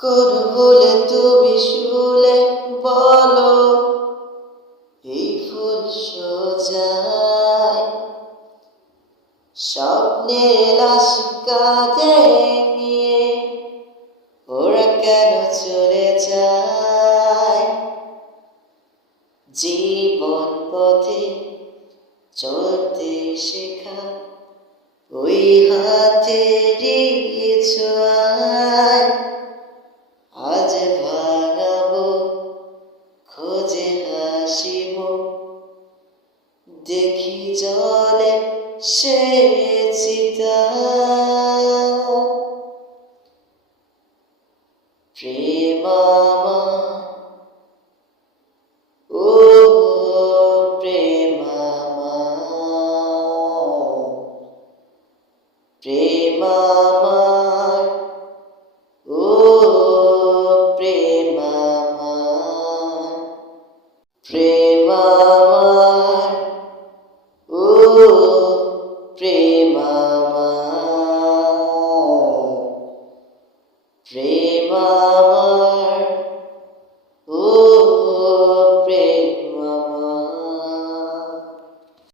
কোন ভুলে তুমি শুলে বলো, এই ফুল সোজায় স্বপ্নের লাশ কাঁধে নিয়ে ওরা কেন চলে যায়? জীবন পথে চলতে শেখা ওই হাতেরই ছোঁয়ায় আজ ভাঙাবো, খোঁজে হাসিব, দেখি জলে সে চিতা। প্রেম আমার